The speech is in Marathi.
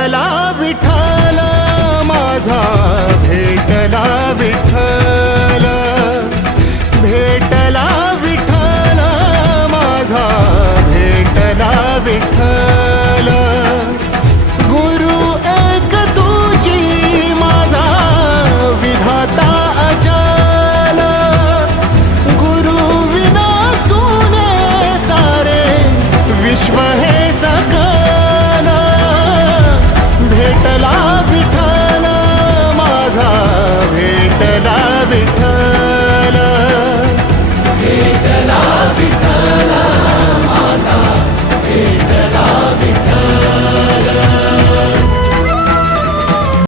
विठ्ठला विठाला माझा भेट